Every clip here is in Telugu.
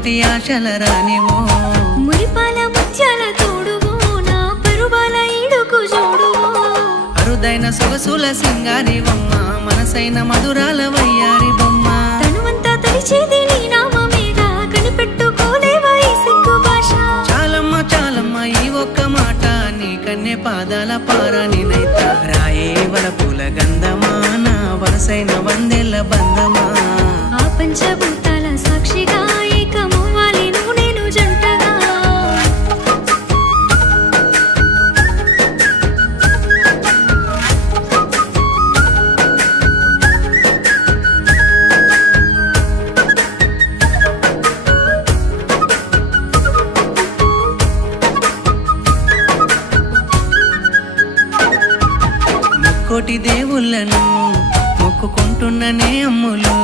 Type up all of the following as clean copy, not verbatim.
కోటి ఆశల రానివో మురిపాల ముత్యాల తోడువో నా పరువాల ఈడుకు జోడువో అరుదైన సొగసుల సింగారి బొమ్మ మనసైన మధురాల వయ్యారి బొమ్మ తనువంతా తలిచేది నీ నామమేగా కనిపెట్టుకోలేవా ఈ సిగ్గు భాష చాలమ్మ చాలమ్మ ఈ ఒక్క మాట నీ కన్నె పాదాల పారానినైతా రాయే వలపుల గంధమా నా వరసైన వందెల్ల బంధమా ఆ పంచభూతాల సాక్షిగా ఏకమవ్వాలి నువ్వు నేను జంటగా ముక్కోటి దేవుళ్ళను మొక్కుకుంటున్ననే అమ్ములు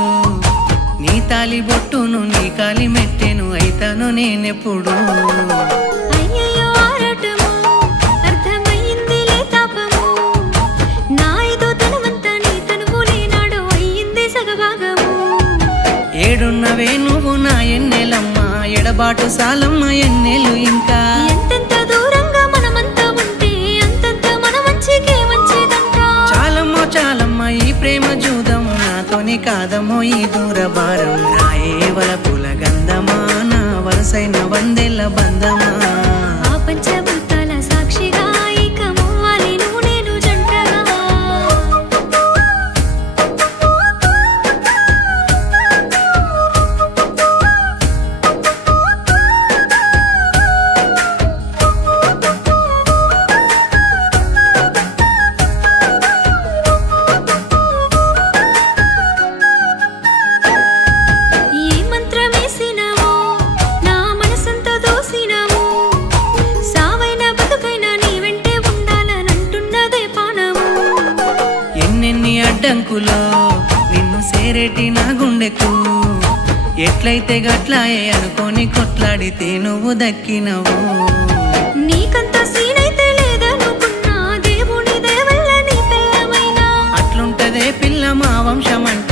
నీ తాలి బొట్టును నీ కాలి మెట్టెను అయితాను నేనెప్పుడు అయ్యయ్యో ఆరాటము అర్థమయ్యిందిలే తాపము నా ఏదో తనువంతా నీ తనువు లేనాడు అయ్యింది సగభాగము ఏడున్నవే నువ్వు నా ఎన్నెలమ్మ ఎడబాటు సాలమ్మ ఎన్నెలు ఇంకా ఎంతెంత దూరంగా మనమంతా ఉంటే అంతంత మన మంచికే మంచిదంట చాలమ్మ చాలమ్మ ఈ ప్రేమ జూదం నాతోని కాదమ్మో ఈ దూరభారం రాయే వలపుల గంధమా నా వరసైన వందెల్ల బంధమా ఆ పంచభూతాల సాక్షిగా ఏకమవ్వాలి నువ్వు నేను జంటగా ఏ మంత్రమేసినావో నా మనసంతా దోసినావు సావైన బతుకైనా నీ వెంటే ఉండాలనంటున్నదే పానము ఎన్నెన్ని అడ్డంకులో నిన్ను సేరేటి నా గుండెకు ఎట్లయితే గట్లాయే అనుకోని కొట్లాడితే నువ్వు దక్కినవు నీకంత సీనైతే లేదనుకున్నా దేవుని దేవల్ల నీ పిల్లమైనా అట్లుంటదే పిల్ల మా వంశం అంటే